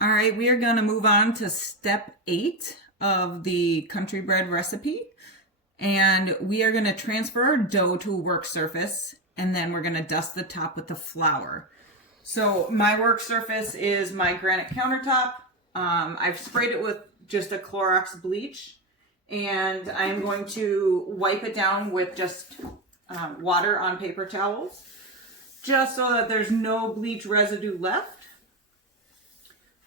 All right, we are going to move on to step 8 of the country bread recipe. And we are going to transfer our dough to a work surface, and then we're going to dust the top with the flour. So my work surface is my granite countertop. I've sprayed it with just a Clorox bleach, and I'm going to wipe it down with just water on paper towels, just so that there's no bleach residue left.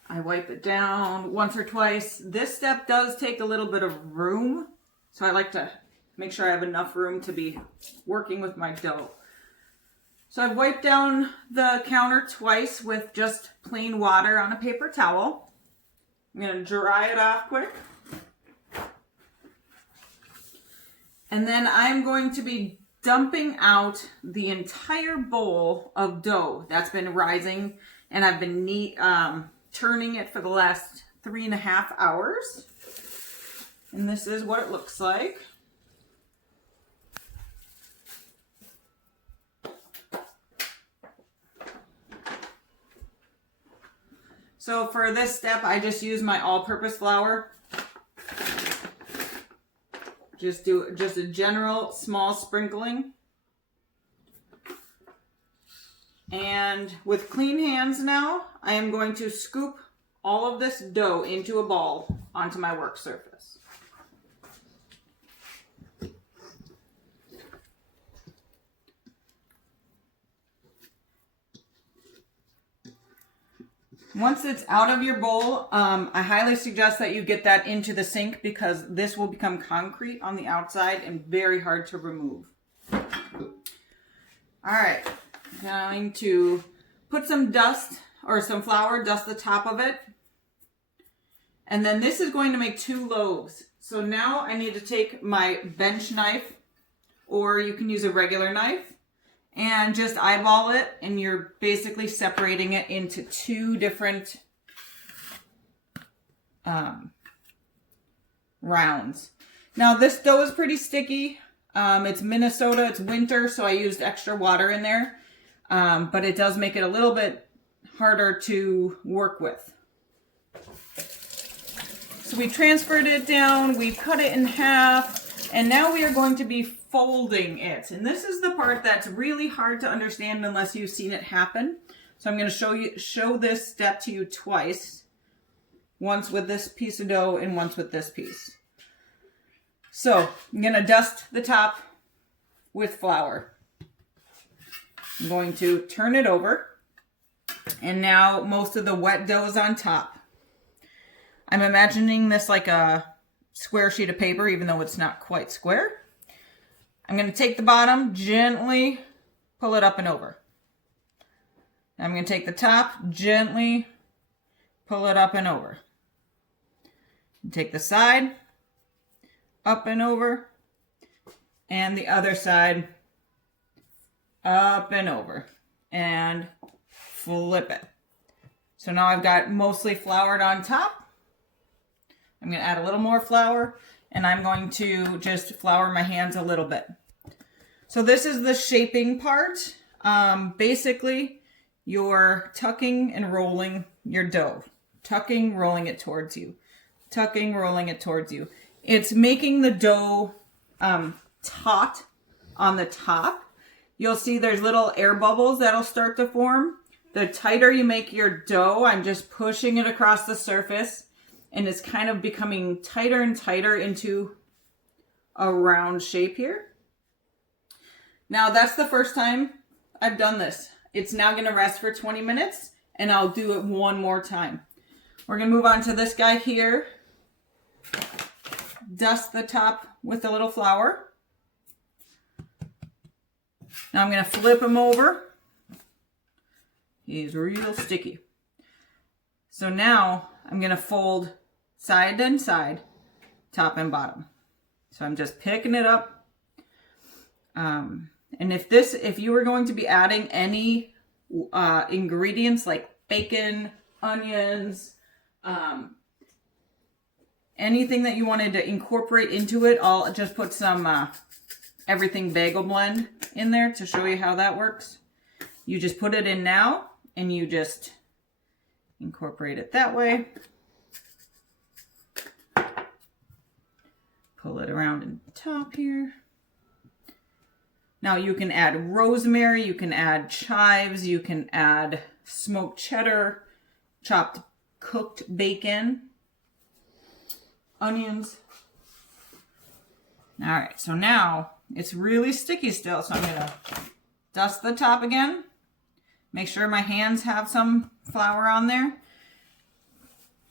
I wipe it down once or twice. This step does take a little bit of room, so I like to make sure I have enough room to be working with my dough. So I've wiped down the counter twice with just plain water on a paper towel. I'm going to dry it off quick. And then I'm going to be dumping out the entire bowl of dough that's been rising, and I've been turning it for the last 3.5 hours. And this is what it looks like. So for this step, I just use my all-purpose flour. Just do a general small sprinkling. And with clean hands now, I am going to scoop all of this dough into a ball onto my work surface. Once it's out of your bowl, I highly suggest that you get that into the sink, because this will become concrete on the outside and very hard to remove. All right, I'm going to put some dust or some flour, dust the top of it. And then this is going to make 2 loaves. So now I need to take my bench knife, or you can use a regular knife, and just eyeball it, and you're basically separating it into 2 different rounds. Now this dough is pretty sticky. It's Minnesota, it's winter, so I used extra water in there. But it does make it a little bit harder to work with. So we transferred it down, we've cut it in half, and now we are going to be folding it. And this is the part that's really hard to understand unless you've seen it happen. So I'm going to show this step to you twice. Once with this piece of dough and once with this piece. So I'm going to dust the top with flour. I'm going to turn it over. And now most of the wet dough is on top. I'm imagining this like a square sheet of paper, even though it's not quite square. I'm going to take the bottom, gently pull it up and over. I'm going to take the top, gently pull it up and over. Take the side, up and over, and the other side, up and over, and flip it. So now I've got mostly floured on top. I'm going to add a little more flour, and I'm going to just flour my hands a little bit. So this is the shaping part. Basically, you're tucking and rolling your dough. Tucking, rolling it towards you. Tucking, rolling it towards you. It's making the dough taut on the top. You'll see there's little air bubbles that'll start to form. The tighter you make your dough, I'm just pushing it across the surface, and it's kind of becoming tighter and tighter into a round shape here. Now that's the first time I've done this. It's now going to rest for 20 minutes, and I'll do it one more time. We're going to move on to this guy here. Dust the top with a little flour. Now I'm going to flip him over. He's real sticky. So now I'm going to fold side and side, top and bottom. So I'm just picking it up. And if you were going to be adding any ingredients like bacon, onions, anything that you wanted to incorporate into it, I'll just put some everything bagel blend in there to show you how that works. You just put it in now, and you incorporate it that way. Pull it around in the top here. Now you can add rosemary, you can add chives, you can add smoked cheddar, chopped cooked bacon, onions. All right, so now it's really sticky still, so I'm gonna dust the top again. Make sure my hands have some flour on there.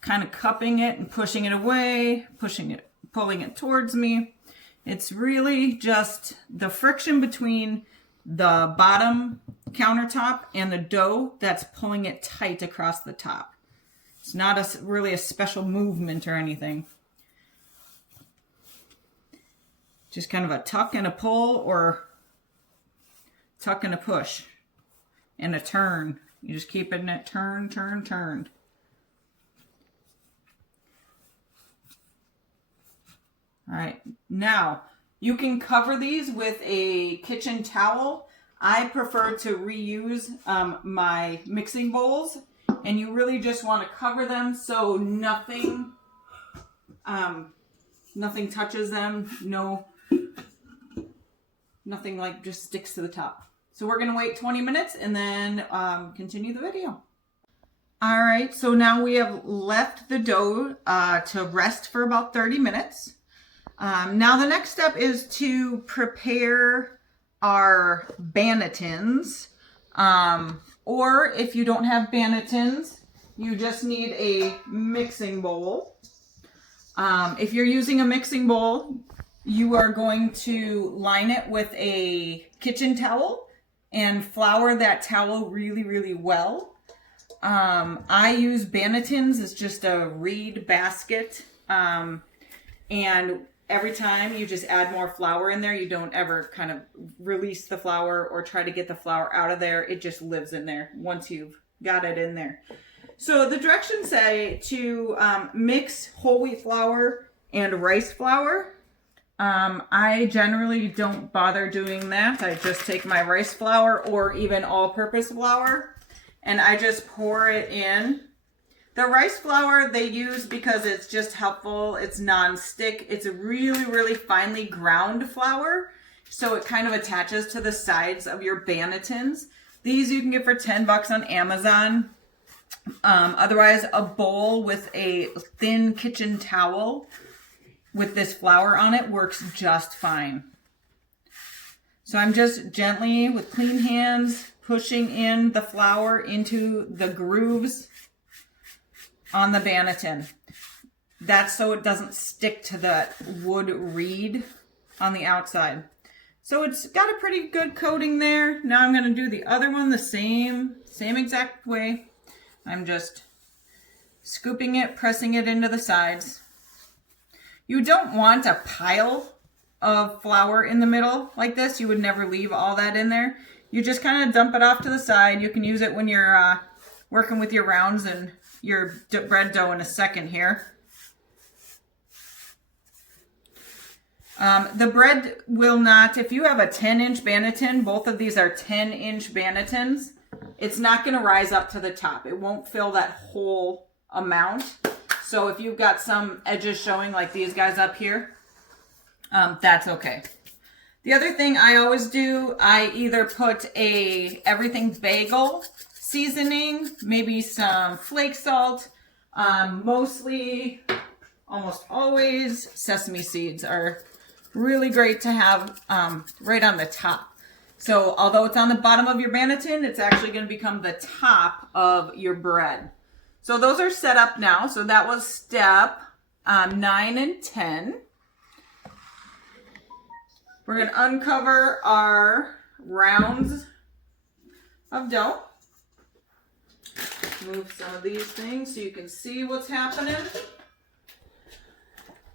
Kind of cupping it and pushing it away, pulling it towards me. It's really just the friction between the bottom countertop and the dough that's pulling it tight across the top. It's not really a special movement or anything. Just kind of a tuck and a pull, or tuck and a push and a turn. You just keep it in that turn, turn, turn. All right, now you can cover these with a kitchen towel. I prefer to reuse my mixing bowls, and you really just want to cover them so nothing touches them. Nothing like just sticks to the top. So we're gonna wait 20 minutes and then continue the video. All right, so now we have left the dough to rest for about 30 minutes. Now the next step is to prepare our bannetons. Or if you don't have bannetons, you just need a mixing bowl. If you're using a mixing bowl, you are going to line it with a kitchen towel and flour that towel really, really well. I use bannetons. It's just a reed basket. And every time you just add more flour in there, you don't ever kind of release the flour or try to get the flour out of there. It just lives in there once you've got it in there. So the directions say to mix whole wheat flour and rice flour. I generally don't bother doing that. I just take my rice flour or even all-purpose flour and I just pour it in. The rice flour they use because it's just helpful. It's non-stick. It's a really, really finely ground flour. So it kind of attaches to the sides of your bannetons. These you can get for 10 bucks on Amazon. Otherwise, a bowl with a thin kitchen towel with this flour on it works just fine. So I'm just gently, with clean hands, pushing in the flour into the grooves on the banneton. That's so it doesn't stick to the wood reed on the outside. So it's got a pretty good coating there. Now I'm going to do the other one the same exact way. I'm just scooping it, pressing it into the sides. You don't want a pile of flour in the middle like this. You would never leave all that in there. You just kind of dump it off to the side. You can use it when you're working with your rounds and your bread dough in a second here. The bread will not, if you have a 10-inch banneton, both of these are 10-inch bannetons, it's not going to rise up to the top. It won't fill that whole amount. So if you've got some edges showing like these guys up here, that's okay. The other thing I always do, I either put a everything bagel seasoning, maybe some flake salt, mostly, almost always, sesame seeds are really great to have right on the top. So although it's on the bottom of your banneton, it's actually going to become the top of your bread. So those are set up now. So that was step 9 and 10. We're going to uncover our rounds of dough. Move some of these things so you can see what's happening.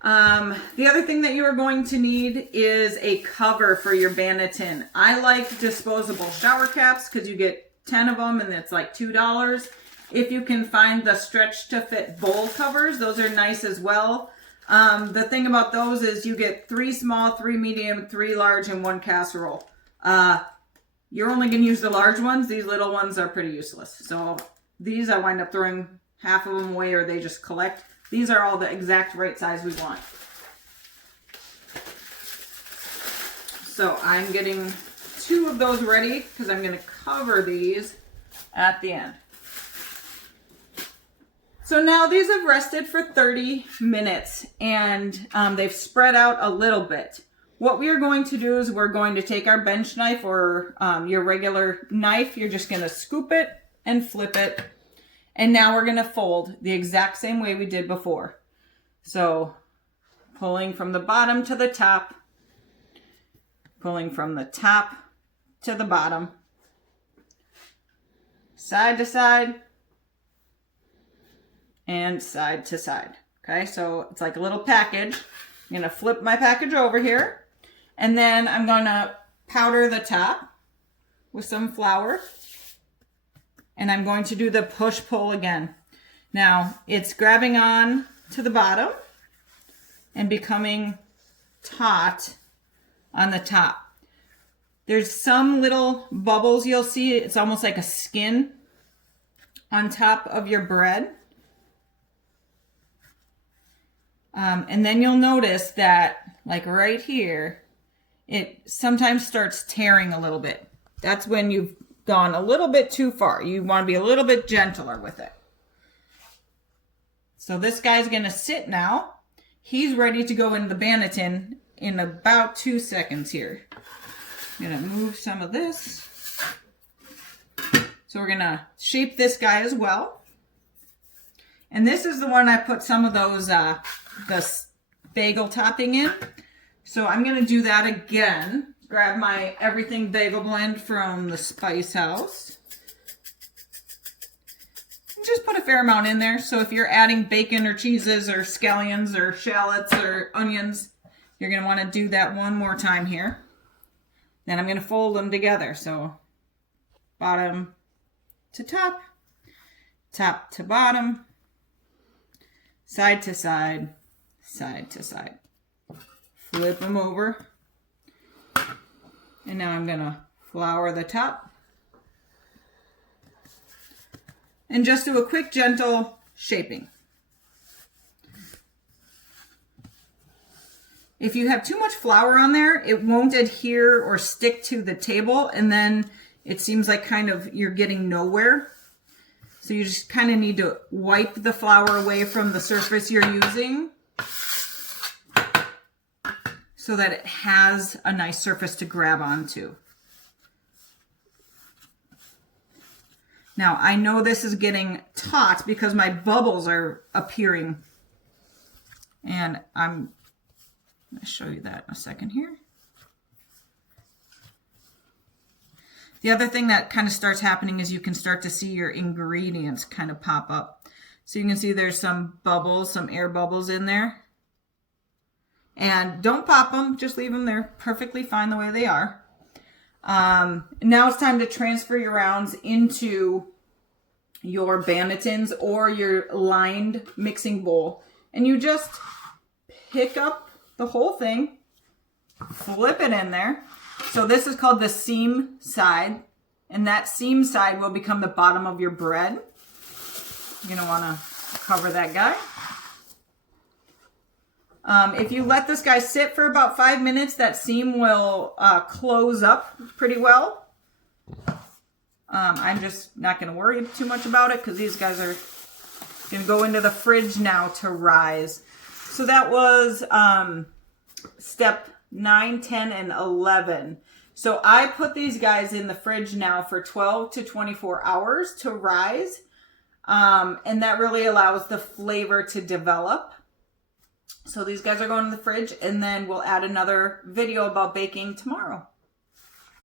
The other thing that you are going to need is a cover for your banneton. I like disposable shower caps because you get 10 of them and it's like $2. If you can find the stretch to fit bowl covers, those are nice as well. The thing about those is you get 3 small, 3 medium, 3 large, and 1 casserole. You're only going to use the large ones. These little ones are pretty useless. So these I wind up throwing half of them away or they just collect. These are all the exact right size we want. So I'm getting 2 of those ready because I'm going to cover these at the end. So now these have rested for 30 minutes and they've spread out a little bit. What we are going to do is we're going to take our bench knife or your regular knife. You're just going to scoop it and flip it. And now we're going to fold the exact same way we did before. So pulling from the bottom to the top, pulling from the top to the bottom, side to side, and side to side. Okay, so it's like a little package. I'm gonna flip my package over here, and then I'm gonna powder the top with some flour, and I'm going to do the push-pull again. Now, it's grabbing on to the bottom and becoming taut on the top. There's some little bubbles you'll see. It's almost like a skin on top of your bread. And then you'll notice that, like right here, it sometimes starts tearing a little bit. That's when you've gone a little bit too far. You want to be a little bit gentler with it. So this guy's going to sit now. He's ready to go into the banneton in about 2 seconds here. I'm going to move some of this. So we're going to shape this guy as well. And this is the one I put some of those the bagel topping in. So I'm going to do that again. Grab my everything bagel blend from the Spice House. Just put a fair amount in there. So if you're adding bacon or cheeses or scallions or shallots or onions, you're going to want to do that one more time here. Then I'm going to fold them together. So bottom to top, top to bottom, side to side, side to side. Flip them over. And now I'm going to flour the top. And just do a quick, gentle shaping. If you have too much flour on there, it won't adhere or stick to the table, and then it seems like kind of you're getting nowhere. So you just kind of need to wipe the flour away from the surface you're using so that it has a nice surface to grab onto. Now, I know this is getting taut because my bubbles are appearing. And I'm going to show you that in a second here. The other thing that kind of starts happening is you can start to see your ingredients kind of pop up. So you can see there's some bubbles, some air bubbles in there. And don't pop them, just leave them there perfectly fine the way they are. Now it's time to transfer your rounds into your bannetons or your lined mixing bowl. And you just pick up the whole thing, flip it in there. So this is called the seam side. And that seam side will become the bottom of your bread. You're going to want to cover that guy. If you let this guy sit for about 5 minutes, that seam will close up pretty well. I'm just not going to worry too much about it because these guys are going to go into the fridge now to rise. So that was step 9, 10, and 11. So I put these guys in the fridge now for 12 to 24 hours to rise. And that really allows the flavor to develop. So these guys are going in the fridge, and then we'll add another video about baking tomorrow.